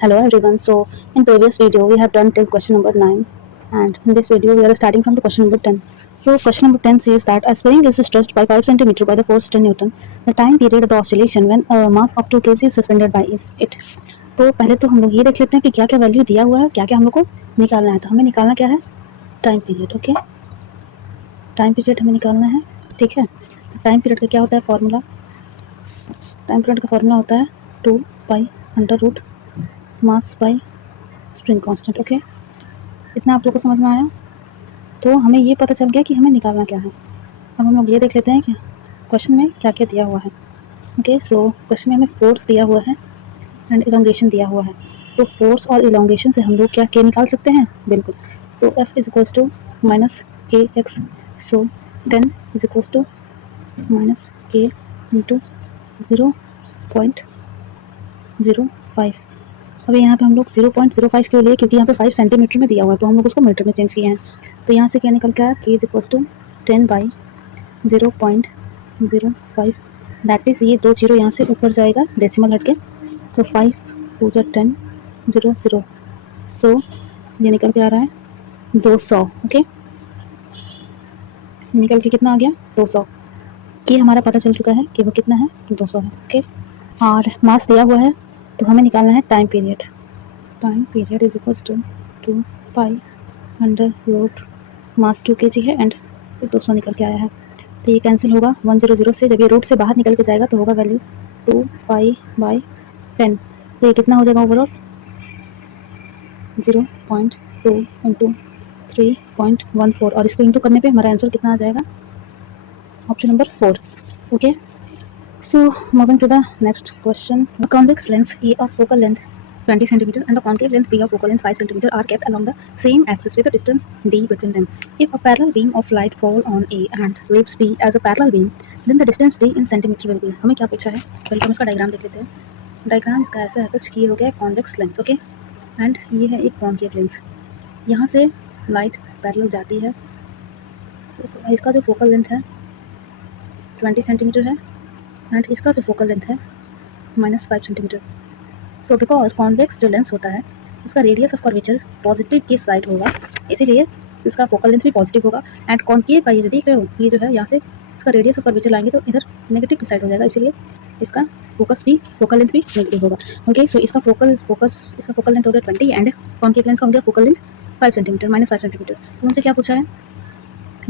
Hello everyone. So in previous video we have done till question number 9, and in this video we are starting from the question number 10. So question number 10 says that a spring is stressed by 5 centimeter by the force 10 Newton. The time period of the oscillation when a mass of 2 kg is suspended by is it. तो पहले तो हम लोग ये देख लेते हैं कि क्या क्या वैल्यू दिया हुआ है, क्या क्या हम लोग को निकालना है. तो हमें निकालना क्या है, time period. Okay, time period हमें निकालना है. ठीक है, टाइम पीरियड का क्या होता है फॉर्मूला. टाइम पीरियड का फॉर्मूला होता है 2 pi under root mass by spring constant. Okay, इतना आप लोग को समझ में आया. तो हमें ये पता चल गया कि हमें निकालना क्या है. अब हम लोग ये देख लेते हैं कि क्वेश्चन में क्या क्या दिया हुआ है. ओके, सो क्वेश्चन में हमें फोर्स दिया हुआ है एंड इलोंगेशन दिया हुआ है. तो फोर्स और इलोंगेशन से हम लोग क्या के निकाल सकते हैं, बिल्कुल. तो F is equals to minus K X. So 10 is equals to minus K into 0.05. अभी यहाँ पे हम लोग 0.05 क्यों लिए, क्योंकि यहाँ पे 5 सेंटीमीटर में दिया हुआ है, तो हम लोग उसको मीटर में चेंज किए हैं. तो यहाँ से क्या निकल के आया, K is equals to 10 by 0.05. That is ये 2 जीरो यहाँ से ऊपर जाएगा डेसिमल हट के. तो 5 2 10 0 0. सो ये निकल के आ रहा है 200. ओके, निकल के कितना आ गया, 200. ये हमारा पता चल चुका है कि वो कितना है, 200 है. ओके, और मास दिया हुआ है तो हमें निकालना है time period. Time period is equals to 2 pi under root mass 2 kg है एंड 200 निकल के आया है. तो ये कैंसिल होगा 100 से. जब ये रूट से बाहर निकल के जाएगा तो होगा वैल्यू 2 पाई बाई 10. तो ये कितना हो जाएगा ओवरऑल, 0.2 इंटू 3.14. और इसको इंटू करने पे हमारा आंसर कितना आ जाएगा, option number 4. Okay, so moving to the next question. A convex lens A of focal length 20 cm and the concave length B of focal length 5 cm are kept along the same axis with a distance d between them. If a parallel beam of light fall on A and leaves B as a parallel beam, then the distance d in centimeter will be. हमें क्या पूछा है, पहले हम इसका diagram देख लेते हैं. डायग्राम इसका ऐसा है कुछ, ये हो गया कॉन्वेक्स लेंस. ओके, एंड ये है एक कॉन्केव लेंस. यहाँ से लाइट पैरेलल जाती है. तो इसका जो फोकल लेंथ है 20 सेंटीमीटर है एंड इसका जो फोकल लेंथ है -5 सेंटीमीटर. सो बिकॉज कॉन्वेक्स जो लेंस होता है उसका रेडियस ऑफ कर्वेचर पॉजिटिव की साइड होगा, इसीलिए इसका फोकल लेंथ भी पॉजिटिव होगा. एंड कॉन्केव का ये जो देख रहे हो, ये जो है यहाँ से इसका रेडियस ऑफ कर्वेचर लाएंगे तो इधर नेगेटिव की साइड हो जाएगा, इसीलिए इसका फोकल लेंथ भी नेगेटिव होगा. ओके, सो इसका फोकल लेंथ हो गया 20 एंड कॉन्केव लेंस का हो गया फोकल लेंथ 5 सेंटीमीटर -5 सेंटीमीटर. तो उनसे क्या पूछा है,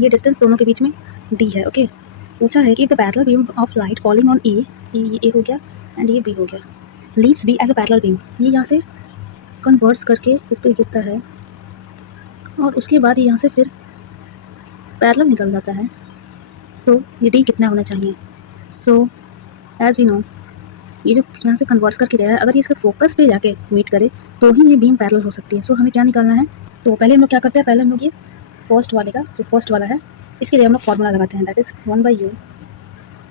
ये डिस्टेंस दोनों के बीच में d है. ओके, पूछा है कि the parallel beam of light falling on A, ये हो गया एंड ये बी हो गया, leaves B as a parallel beam. ये यहाँ से कन्वर्स करके इस पर गिरता है और उसके बाद यहाँ से फिर पैरेलल निकल जाता है. तो ये डी कितना होना चाहिए. सो एज वी नो, ये जो यहाँ से कन्वर्स करके रहा है, अगर ये इसके फोकस पे जाके मीट करे तो ही ये बीम पैरेलल हो सकती है. सो हमें क्या निकालना है, तो पहले हम लोग क्या करते हैं, पहले हम लोग ये फर्स्ट वाले का, जो फर्स्ट वाला है, इसके लिए हम लोग फॉर्मूला लगाते हैं. That is 1/u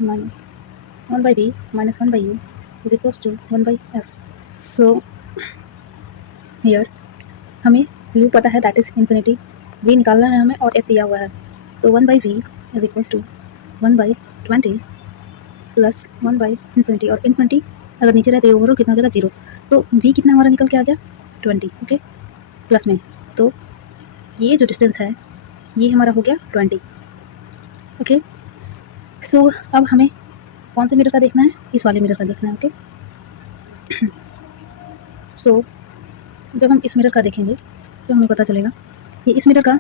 minus 1/b minus 1/u is equals to 1/f. So here हमें u पता है, दैट इज़ इन्फिनिटी. v निकालना है हमें और f दिया हुआ है. तो 1/v is equals to 1/20 plus 1/इन्फिनिटी. और इन्फिनिटी अगर नीचे रहते ओवरऑल कितना हो जाएगा, 0. तो v कितना हमारा निकल के आ गया, 20. ओके, प्लस में. तो ये जो डिस्टेंस है ये हमारा हो गया 20. ओके, सो अब हमें कौन से मिरर का देखना है, इस वाले मिरर का देखना है. ओके, सो जब हम इस मिरर का देखेंगे तो हमें पता चलेगा कि इस मिरर का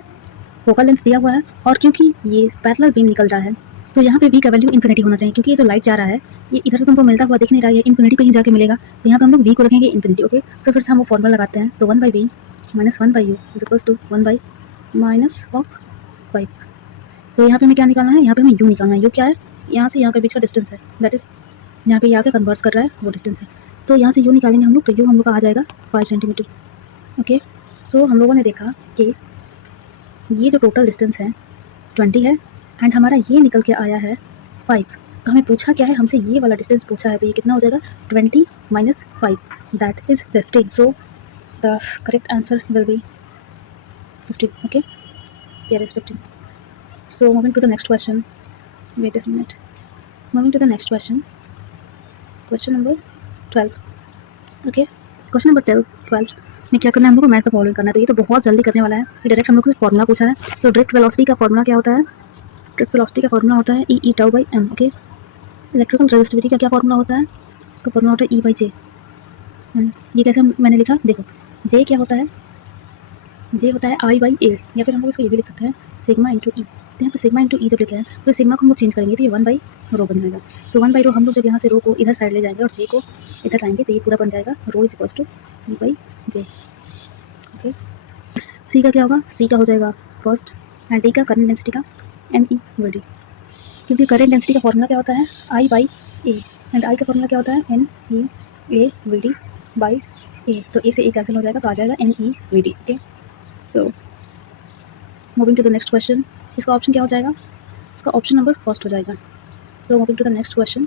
फोकल लेंथ दिया हुआ है, और क्योंकि ये पैरेलल बीम निकल रहा है तो यहाँ पे v का वैल्यू इन्फिनिटी होना चाहिए, क्योंकि ये जो लाइट जा रहा है ये इधर से तुमको मिलता हुआ दिख नहीं रहा है, ये इन्फिनिटी पे ही जाके मिलेगा. तो यहाँ पे हम लोग v को रखेंगे इन्फिनिटी. ओके, सो फिर से हम वो फॉर्मूला लगाते हैं. तो 1/v minus 1/u is equals to 1/ minus of 5. तो यहाँ पे हमें क्या निकालना है, यहाँ पे हमें u निकालना है. u क्या है, यहाँ से यहाँ के बीच का डिस्टेंस है, दैट इज़ यहाँ पे आके कन्वर्स कर रहा है वो डिस्टेंस है. तो यहाँ से u निकालेंगे हम लोग, तो u हम लोग का आ जाएगा 5 सेंटीमीटर. ओके, सो हम लोगों ने देखा कि ये जो टोटल डिस्टेंस है 20 है एंड हमारा ये निकल के आया है 5. तो हमें पूछा क्या है, हमसे ये वाला डिस्टेंस पूछा है. तो ये कितना हो जाएगा, 20 minus 5, that is 15. So the correct answer will be 15. Okay, there is 15. So moving to the next question. Wait a minute. Moving to the next question. Question number 12. Okay. Question number 12 में क्या करना है हम लोग को, match the following करना है। तो ये तो बहुत जल्दी करने वाला है, ये डायरेक्ट हम लोग को फॉर्मूला पूछा है। तो ड्रिफ्ट वेलोसिटी का फॉर्मूला क्या होता है, ड्रिफ्ट वेलोसिटी का फॉर्मूला होता है E tau by M. Okay, electrical resistivity का क्या फॉर्मूला होता है, उसका फॉर्मूला होता है ई बाई जे। ये कैसे मैंने लिखा, देखो जे क्या होता है, जे होता है आई बाई ए, या फिर हम लोग इसको ये भी लिख सकते हैं सिग्मा इंटू ई। तो यहाँ पे सिग्मा इंटू ई जब लिखा है तो सिग्मा को हम लोग चेंज करेंगे तो ये 1 बाई रो बन जाएगा। तो 1 बाई रो हम लोग जब यहाँ से रो को इधर साइड ले जाएंगे और जे को इधर लाएंगे तो ये पूरा बन जाएगा rho is equals to E by J. Okay, C का क्या होगा, सी का हो जाएगा फर्स्ट, एंड डी का करंट डेंसिटी का एन ई बाई डी, क्योंकि करंट डेंसिटी का फॉर्मूला क्या होता है आई बाई ए, एंड आई का फॉर्मूला क्या होता है N E A V D by A. तो ए से ए कैंसिल हो जाएगा तो आ जाएगा N E V D. Okay, so moving to the next question, इसका ऑप्शन क्या हो जाएगा, इसका ऑप्शन नंबर फर्स्ट हो जाएगा। So moving to the next question,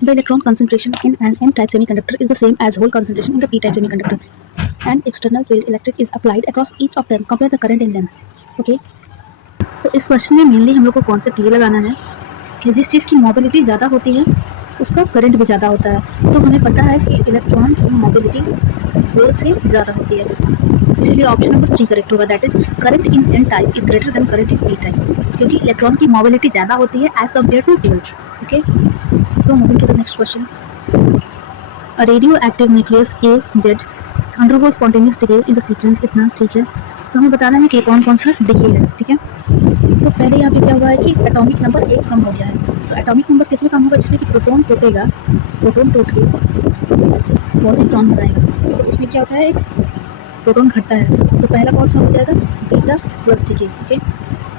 the electron concentration in an n-type semiconductor is the same as hole concentration in the p-type semiconductor and external field electric is applied across each of them, compare the current in them। Okay, तो इस क्वेश्चन में mainly हम लोग को concept ये लगाना है कि जिस चीज़ की मोबिलिटी ज़्यादा होती है उसका करंट भी ज़्यादा होता है। तो हमें पता है कि इलेक्ट्रॉन की मोबिलिटी होल से ज़्यादा होती है, इसीलिए ऑप्शन नंबर 3 करेक्ट होगा, that is current in N type is greater than current in P type, क्योंकि इलेक्ट्रॉन की मोबिलिटी ज़्यादा होती है as compare to hole. Okay, so moving to the next question, a radioactive nucleus A Z undergo spontaneous decay in the sequence कितना, ठीक है। तो हमें बताना है कि कौन कौन सा डिके है, ठीक है। तो पहले यहाँ पे क्या हुआ है कि एटॉमिक नंबर 1 कम हो गया है। तो एटॉमिक नंबर किस में कम होगा, जिसमें कि प्रोटॉन टूटेगा, प्रोटॉन टूट के पॉजिट्रॉन बनाएगा, तो इसमें क्या होता है एक प्रोटॉन घटता है। तो पहला कौन सा हो जाएगा बीटा प्लस डिके। ओके,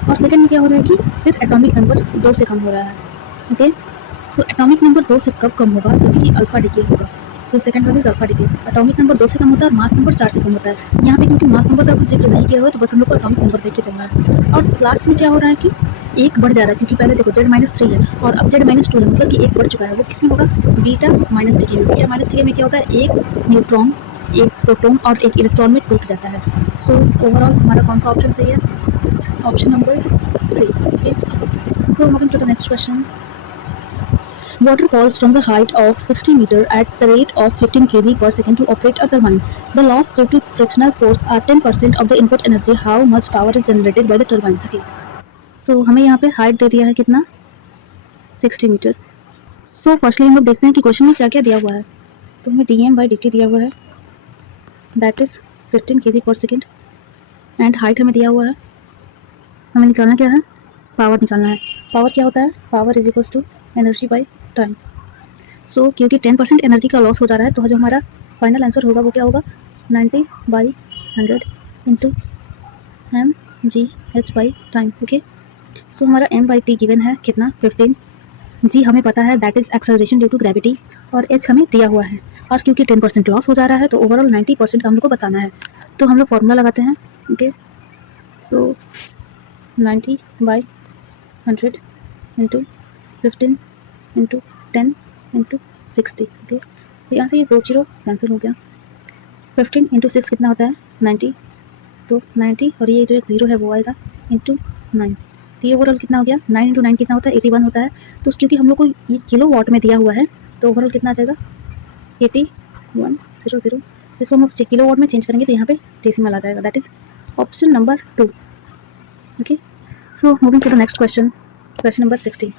और सेकंड में क्या हो रहा है कि फिर एटॉमिक नंबर 2 से कम हो रहा है। ओके, सो एटॉमिक नंबर 2 से कब कम होगा, क्योंकि अल्फा डिके होगा। So second one is alpha decay, atomic number 2 से कम होता है और मास नंबर 4 से कम होता है। यहाँ पे क्योंकि मास नंबर का कुछ जिक्र नहीं किया हुआ है तो बस हम लोग को एटॉमिक नंबर देख के चलना है। और लास्ट में क्या हो रहा है कि एक बढ़ जा रहा है, क्योंकि पहले देखो Z-3 है और अब Z-2 है, मतलब कि एक बढ़ चुका है। वो किसमें होगा, बीटा माइनस डिके में। बीटा माइनस डिके में क्या होता है, एक न्यूट्रॉन एक प्रोटॉन और एक इलेक्ट्रॉन में टूट जाता है। सो ओवरऑल हमारा कौन सा ऑप्शन सही है, option number 3। Okay, so moving to the next question, water falls from the height of 60 meter at the rate of 15 kg per second to operate a turbine. The loss due to frictional force are 10% of the input energy. How much power is generated by the turbine? Okay. So हमें यहाँ पे height दे दिया है कितना, 60 metre. So firstly हम लोग देखते हैं कि क्वेश्चन में क्या क्या दिया हुआ है। तो हमें dm/dt दिया हुआ है, दैट इज 15 kg पर सेकेंड, एंड हाइट हमें दिया हुआ है। हमें निकालना क्या है, पावर निकालना है। पावर क्या होता है, power is equals to energy by time. So क्योंकि 10% एनर्जी का लॉस हो जा रहा है तो जो हमारा फाइनल आंसर होगा वो क्या होगा, 90/100 into mgh by time. Okay, so हमारा m/t गिवन है कितना, 15। जी हमें पता है that is acceleration due to gravity, और h हमें दिया हुआ है, और क्योंकि 10% लॉस हो जा रहा है तो ओवरऑल 90% का हम लोग को बताना है। तो हम लोग फॉर्मूला लगाते हैं। ओके, सो 90/100 इंटू 15 इंटू 10 इंटू 60। ओके, तो यहाँ से ये 2 0 कैंसिल हो गया। 15 इंटू 6 कितना होता है, 90, तो 90 और ये जो एक 0 है वो आएगा इंटू 9। तो ये ओवरऑल कितना हो गया, 9 इंटू 9 कितना होता है, 81 होता है। तो क्योंकि हम लोग को ये किलो वाट में दिया हुआ है तो ओवरऑल कितना आ जाएगा, 8100। इसको हम लोग किलो वाट में चेंज करेंगे तो यहाँ पे डेसिमल आ जाएगा, that is option number 2। Okay, so moving to the next question, question number 60।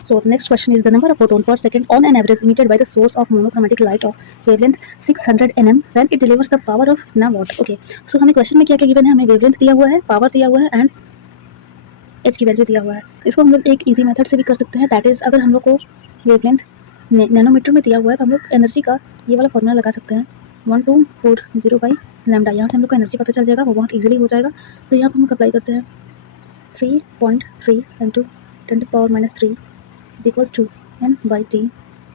So the next question is the number of photon per second on an average emitted by the source of monochromatic light of wavelength 600 nm when it delivers the power of nanowatt। Okay, so हमें question में क्या क्या given है, हमें wavelength दिया हुआ है, power दिया हुआ है एंड एच की वैल्यू दिया हुआ है। इसको हम लोग एक इजी मेथड से भी कर सकते हैं, दैट इज अगर हम लोग को वेवलेंथ नैनोमीटर में दिया हुआ है तो हम लोग एनर्जी का ये वाला फॉर्मूला लगा सकते हैं 1240/लैम्डा। यहाँ से हम लोग को एनर्जी पता चल जाएगा, वो बहुत ईजिली हो जाएगा। तो यहाँ पर हम अप्लाई करते हैं 3.3 into 10⁻³ is equals to n/t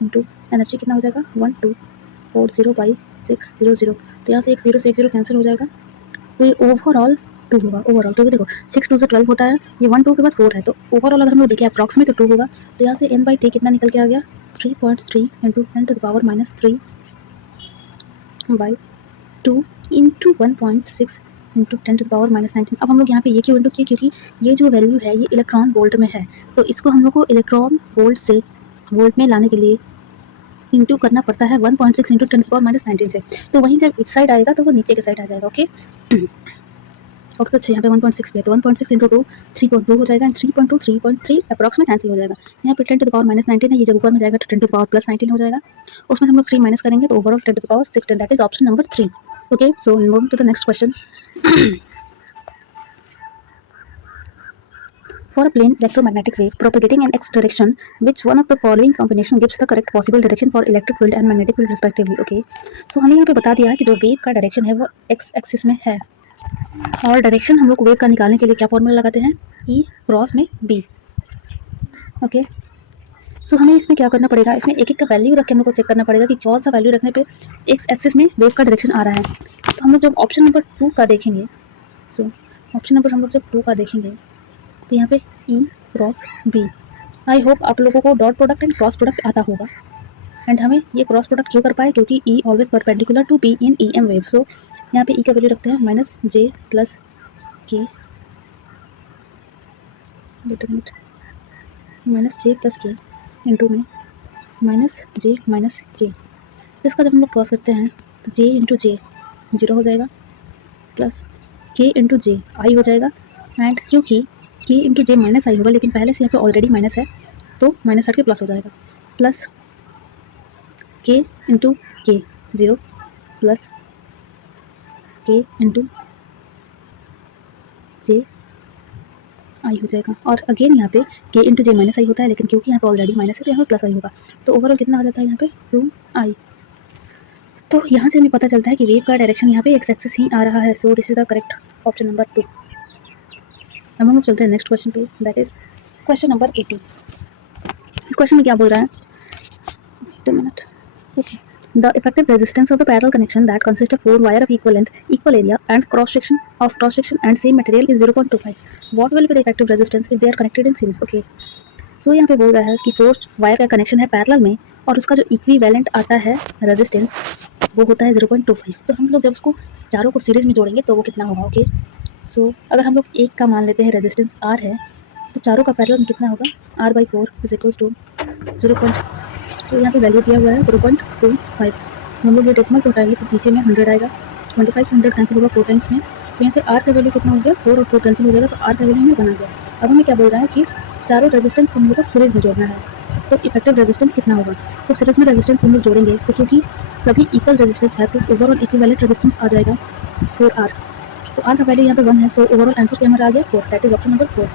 into energy कितना हो जाएगा 1240/600। तो यहाँ से एक 0 से एक 0 कैंसिल हो जाएगा, तो ये ओवरऑल 2 होगा। ओवरऑल क्योंकि देखो 6 2 से 12 होता है, ये 1 2 के बाद 4 है, तो ओवरऑल अगर हम लोग देखें अप्रॉक्सीमेट तो 2 होगा। तो यहाँ से n/t कितना निकल के आ गया, 3.3 इंटू 10⁻³ इंटू 1.6 इंटू 10⁻19। अब हम लोग यहाँ पे ये क्यों इंटू किए, क्योंकि ये जो वैल्यू है ये इलेक्ट्रॉन वोल्ट में है, तो इसको हम लोग को इलेक्ट्रॉन वोल्ट से वोल्ट में लाने के लिए इंटू करना पड़ता है 1.6 इंटू 10⁻19 से, तो वहीं जब इस साइड आएगा तो वो नीचे के साइड आ जाएगा। ओके और तो अच्छा यहाँ पे 1.6 पे है, तो 1.6 इंटू 2 3.2 हो जाएगा, एंड 3.2 3.3 अप्रॉक्स में कैंसिल हो जाएगा। यहाँ पे 10⁻19 है, ये जब ऊपर में जाएगा तो 10⁻+19 हो जाएगा, उसमें हम लोग 3 माइनस करेंगे तो overall 10⁻16, that is option number 3। Okay so moving to the next question. For a plane electromagnetic wave propagating in x direction, which one of the following combination gives the correct possible direction for electric field and magnetic field respectively? Okay, so हमें यहाँ पे बता दिया है कि जो wave का direction है वो x एक्सिस में है, और डायरेक्शन हम लोग वेव का निकालने के लिए क्या फॉर्मूला लगाते हैं, E क्रॉस में B। ओके सो हमें इसमें क्या करना पड़ेगा, इसमें एक एक का वैल्यू रख के हम लोग को चेक करना पड़ेगा कि कौन सा वैल्यू रखने पे x एक्सिस में वेव का डायरेक्शन आ रहा है। तो हम लोग जब ऑप्शन नंबर 2 का देखेंगे, सो ऑप्शन नंबर हम लोग जब 2 का देखेंगे तो यहाँ पे E cross B, I hope आप लोगों co dot product and cross product आता होगा, एंड हमें ये क्रॉस प्रोडक्ट क्यों कर पाए, क्योंकि E always perpendicular to B in EM wave. So यहाँ पे E का वैल्यू रखते हैं -j + k, -j + k into में -j - k। इसका जब हम लोग क्रॉस करते हैं तो j इंटू जे 0 हो जाएगा, प्लस k इंटू जे आई हो जाएगा, एंड क्योंकि k इंटू जे माइनस आई होगा, लेकिन पहले से यहाँ पे ऑलरेडी माइनस है तो माइनस हट के प्लस हो जाएगा, प्लस k इंटू के 0 प्लस k इंटू जे आई हो जाएगा, और अगेन यहाँ पे k इंटू जे माइनस आई होता है, लेकिन क्योंकि यहाँ पे ऑलरेडी माइनस है तो यहाँ पे प्लस आई होगा, तो ओवरऑल कितना आ जाता है यहाँ पे 2i। तो यहाँ से हमें पता चलता है कि वेव का डायरेक्शन यहाँ पे एक्स एक्सिस ही आ रहा है, so this is the correct option number 2। अब हम लोग चलते हैं नेक्स्ट क्वेश्चन पे, दैट इज क्वेश्चन नंबर 80। इस क्वेश्चन में क्या बोल रहा है, 1 minute. Okay, the effective resistance of the parallel connection that consist of 4 wire of equal length, equal area and cross section and same material is 0.25। What will be the effective resistance if they are connected in series. Okay so यहाँ पे बोल रहा है कि 4 wire का connection है parallel में, और उसका जो इक्विवेलेंट आता है रेजिस्टेंस वो होता है 0.25। तो हम लोग जब उसको चारों को सीरीज में जोड़ेंगे तो वो कितना होगा। ओके सो अगर हम लोग एक का मान लेते हैं रेजिस्टेंस R है, तो चारों का पैरेलल में कितना होगा, R/4 इज इक्वल्स टू 0. तो यहाँ पे वैल्यू दिया हुआ है 0.25। हम लोग ये डेसिमल को उठाएंगे तो नीचे में 100 आएगा, 25 से 100 कैंसिल होगा 4 टाइम्स में, तो यहाँ से R का वैल्यू कितना हो गया, 4 और 4 कैंसिल हो जाएगा, तो R का वैल्यू हमें बना गया। अब हमें क्या बोल रहा है कि चारों रेजिस्टेंस को हम लोग को सीरीज में जोड़ना है, तो इफेक्टिव रेजिस्टेंस कितना होगा, तो सीरीज में रेजिस्टेंस हम लोग जोड़ेंगे तो क्योंकि सभी इक्वल रेजिस्टेंस है तो ओवरऑल इक्विवेलेंट रेजिस्टेंस आ जाएगा 4R। तो R का वैल्यू यहाँ पे 1 है, सो ओवरऑल आंसर क्या हमारा आ गया 4, दैट इज ऑप्शन नंबर 4।